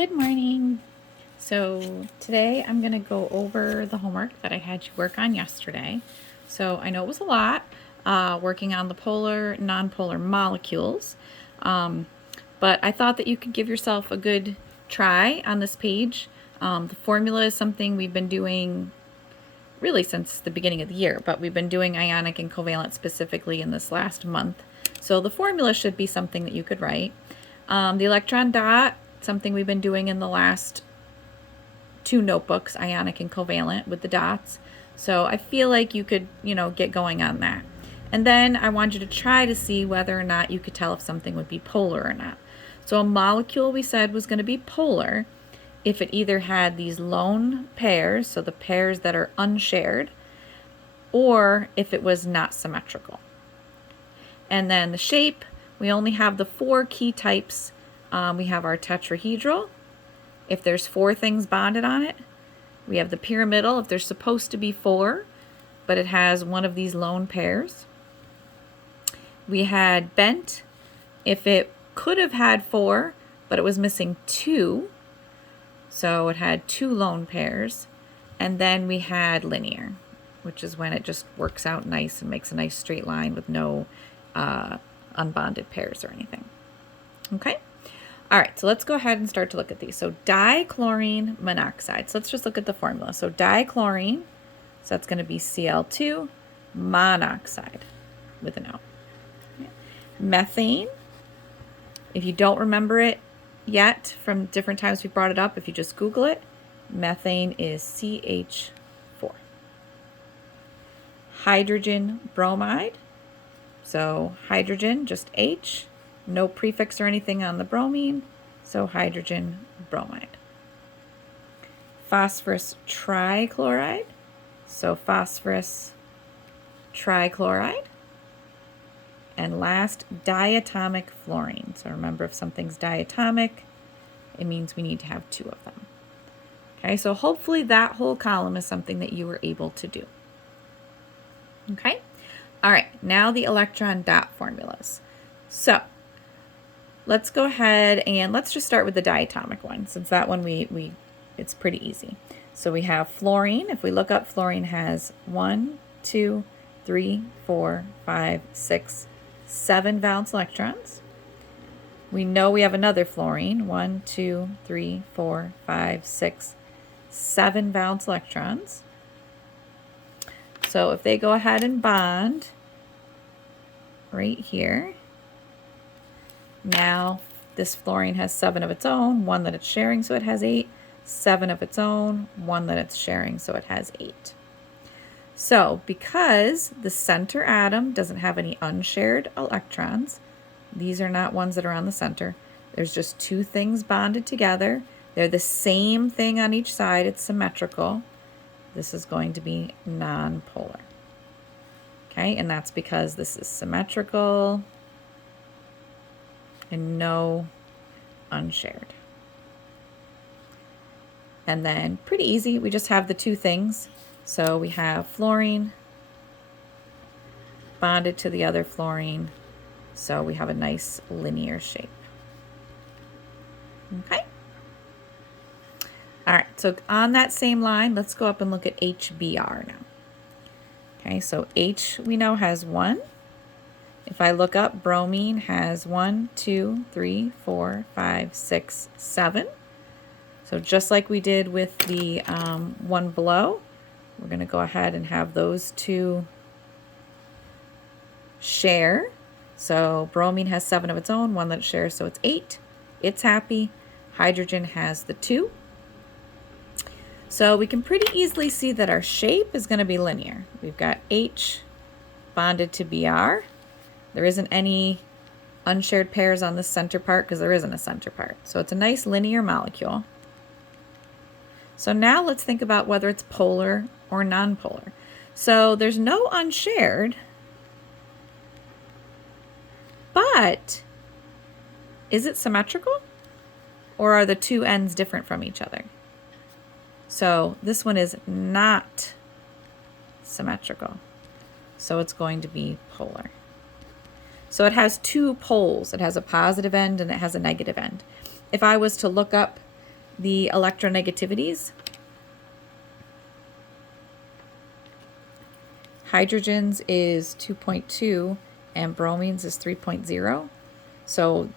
Good morning. So today I'm going to go over the homework that I had you work on yesterday. So I know it was a lot, working on the polar, nonpolar molecules, but I thought that you could give yourself a good try on this page. The formula is something we've been doing really since the beginning of the year, but we've been doing ionic and covalent specifically in this last month. So the formula should be something that you could write. The electron dot, something we've been doing in the last two notebooks, ionic and covalent with the dots. So I feel like you could, get going on that. And then I want you to try to see whether or not you could tell if something would be polar or not. So a molecule we said was going to be polar if it either had these lone pairs, so the pairs that are unshared, or if it was not symmetrical. And then the shape, we only have the four key types. We have our tetrahedral, if there's four things bonded on it. We have the pyramidal, if there's supposed to be four, but it has one of these lone pairs. We had bent, if it could have had four, but it was missing two, so it had two lone pairs. And then we had linear, which is when it just works out nice and makes a nice straight line with no unbonded pairs or anything. Okay? All right, so let's go ahead and start to look at these. So dichlorine monoxide. So let's just look at the formula. So dichlorine, so that's going to be Cl2 monoxide with an O. Okay. Methane, if you don't remember it yet from different times we've brought it up, if you just Google it, methane is CH4. Hydrogen bromide, so hydrogen, just H, no prefix or anything on the bromine, so hydrogen bromide. Phosphorus trichloride, so phosphorus trichloride. And last, diatomic fluorine. So remember, if something's diatomic, it means we need to have two of them. Okay, so hopefully that whole column is something that you were able to do. Okay, all right, now the electron dot formulas. So let's go ahead and let's just start with the diatomic one, since that one it's pretty easy. So we have fluorine. If we look up, fluorine has 1, 2, 3, 4, 5, 6, 7 valence electrons. We know we have another fluorine, 1, 2, 3, 4, 5, 6, 7 valence electrons. So if they go ahead and bond right here, now this fluorine has 7 of its own, 1 that it's sharing, so it has 8, 7 of its own, 1 that it's sharing, so it has 8. So because the center atom doesn't have any unshared electrons, these are not ones that are on the center, there's just two things bonded together. They're the same thing on each side, it's symmetrical. This is going to be nonpolar. Okay, and that's because this is symmetrical and no unshared. And then pretty easy, we just have the two things. So we have fluorine bonded to the other fluorine, so we have a nice linear shape. Okay. All right, so on that same line, let's go up and look at HBr now. Okay, so H we know has 1. If I look up, bromine has 1, 2, 3, 4, 5, 6, 7. So just like we did with the one below, we're going to go ahead and have those two share. So bromine has 7 of its own, 1 that it shares, so it's 8. It's happy. Hydrogen has the 2. So we can pretty easily see that our shape is going to be linear. We've got H bonded to Br. There isn't any unshared pairs on the center part because there isn't a center part. So it's a nice linear molecule. So now let's think about whether it's polar or nonpolar. So there's no unshared, but is it symmetrical? Or are the two ends different from each other? So this one is not symmetrical. So it's going to be polar. So it has two poles. It has a positive end and it has a negative end. If I was to look up the electronegativities. Hydrogens is 2.2 and bromines is 3.0. So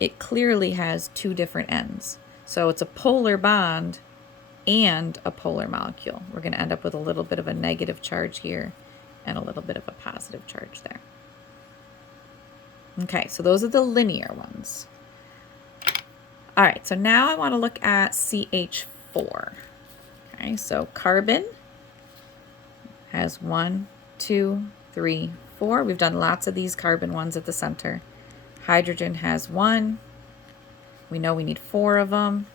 it clearly has two different ends. So it's a polar bond and a polar molecule. We're going to end up with a little bit of a negative charge here and a little bit of a positive charge there. Okay, so those are the linear ones. All right, so now I want to look at CH4. Okay, so carbon has 1, 2, 3, 4. We've done lots of these carbon ones at the center. Hydrogen has 1. We know we need 4 of them.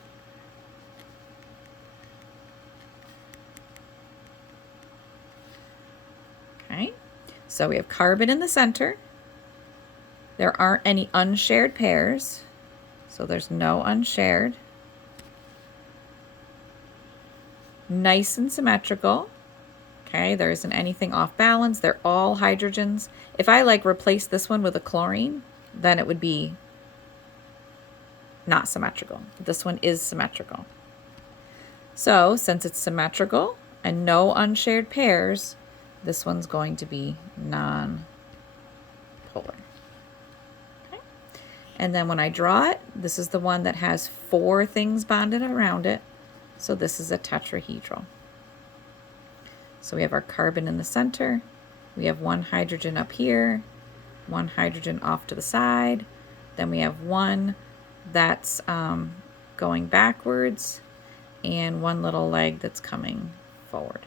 Okay, so we have carbon in the center. There aren't any unshared pairs, so there's no unshared. Nice and symmetrical. Okay, there isn't anything off balance. They're all hydrogens. If I replace this one with a chlorine, then it would be not symmetrical. This one is symmetrical. So since it's symmetrical and no unshared pairs, this one's going to be non-polar. Okay. And then when I draw it, this is the one that has 4 things bonded around it. So this is a tetrahedral. So we have our carbon in the center. We have 1 hydrogen up here, 1 hydrogen off to the side. Then we have 1 that's going backwards and 1 little leg that's coming forward.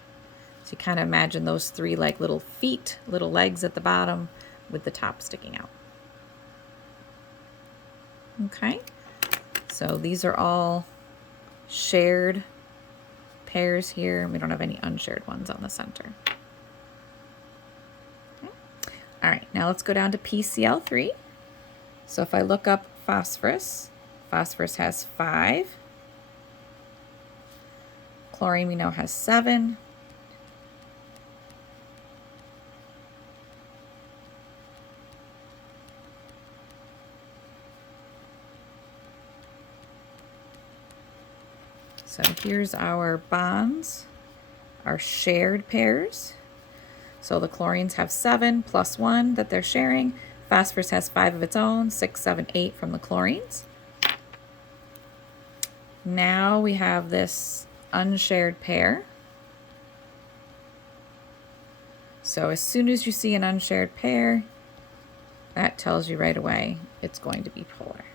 So you kind of imagine those 3 little feet, little legs at the bottom with the top sticking out. Okay, so these are all shared pairs here. We don't have any unshared ones on the center. Okay. All right, now let's go down to PCl3. So if I look up phosphorus, phosphorus has 5. Chlorine we know has 7. So here's our bonds, our shared pairs. So the chlorines have 7 plus 1 that they're sharing. Phosphorus has 5 of its own, 6, 7, 8 from the chlorines. Now we have this unshared pair. So as soon as you see an unshared pair, that tells you right away it's going to be polar.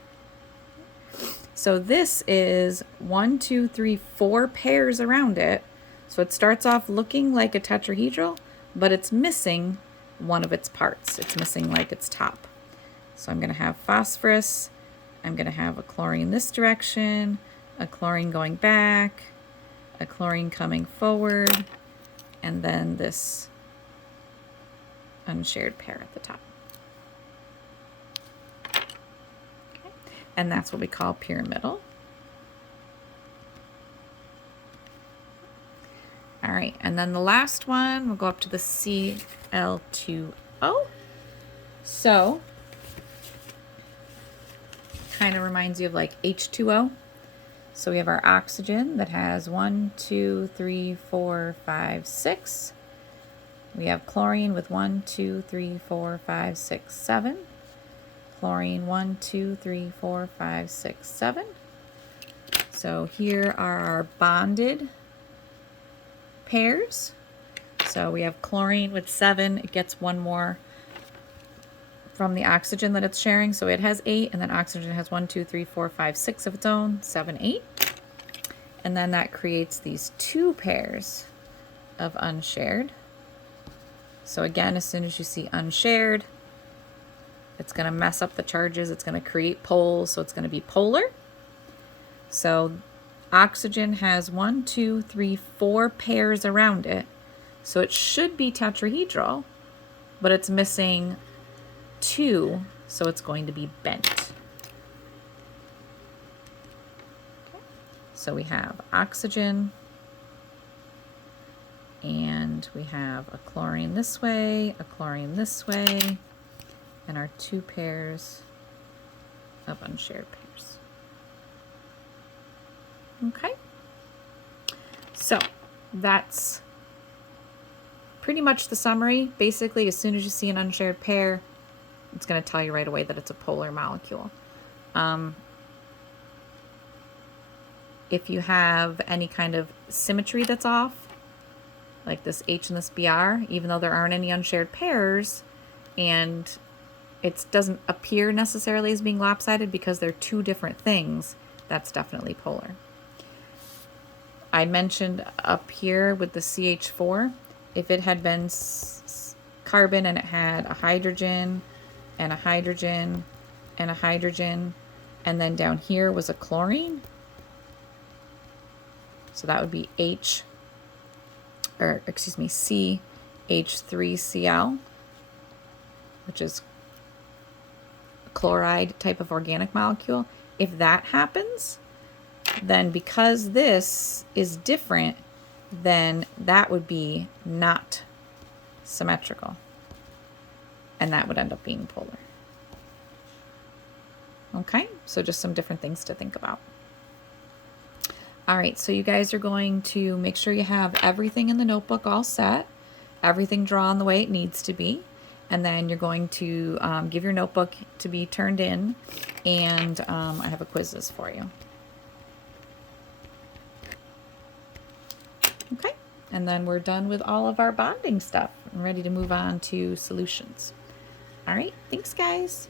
So this is 1, 2, 3, 4 pairs around it. So it starts off looking like a tetrahedral, but it's missing one of its parts. It's missing its top. So I'm going to have phosphorus. I'm going to have a chlorine this direction, a chlorine going back, a chlorine coming forward, and then this unshared pair at the top. And that's what we call pyramidal. All right, and then the last one, we'll go up to the Cl2O. So, kind of reminds you of H2O. So we have our oxygen that has 1, 2, 3, 4, 5, 6. We have chlorine with 1, 2, 3, 4, 5, 6, 7. Chlorine 1, 2, 3, 4, 5, 6, 7. So here are our bonded pairs. So we have chlorine with 7. It gets 1 more from the oxygen that it's sharing. So it has 8, and then oxygen has 1, 2, 3, 4, 5, 6 of its own, 7, 8. And then that creates these 2 pairs of unshared. So again, as soon as you see unshared, it's going to mess up the charges. It's going to create poles, so it's going to be polar. So oxygen has 1, 2, 3, 4 pairs around it. So it should be tetrahedral, but it's missing 2, so it's going to be bent. So we have oxygen, and we have a chlorine this way, a chlorine this way, and our 2 pairs of unshared pairs. Okay, so that's pretty much the summary. Basically, as soon as you see an unshared pair, it's going to tell you right away that it's a polar molecule. If you have any kind of symmetry that's off, like this H and this Br, even though there aren't any unshared pairs, and it doesn't appear necessarily as being lopsided because they're two different things, that's definitely polar. I mentioned up here with the CH4, if it had been carbon and it had a hydrogen and a hydrogen and a hydrogen, and then down here was a chlorine, so that would be CH3Cl, which is a chloride type of organic molecule. If that happens, then because this is different, then that would be not symmetrical, and that would end up being polar. Okay, so just some different things to think about. All right, so you guys are going to make sure you have everything in the notebook all set, everything drawn the way it needs to be, and then you're going to give your notebook to be turned in, and I have a quizzes for you. Okay, and then we're done with all of our bonding stuff. I'm ready to move on to solutions. All right, thanks guys.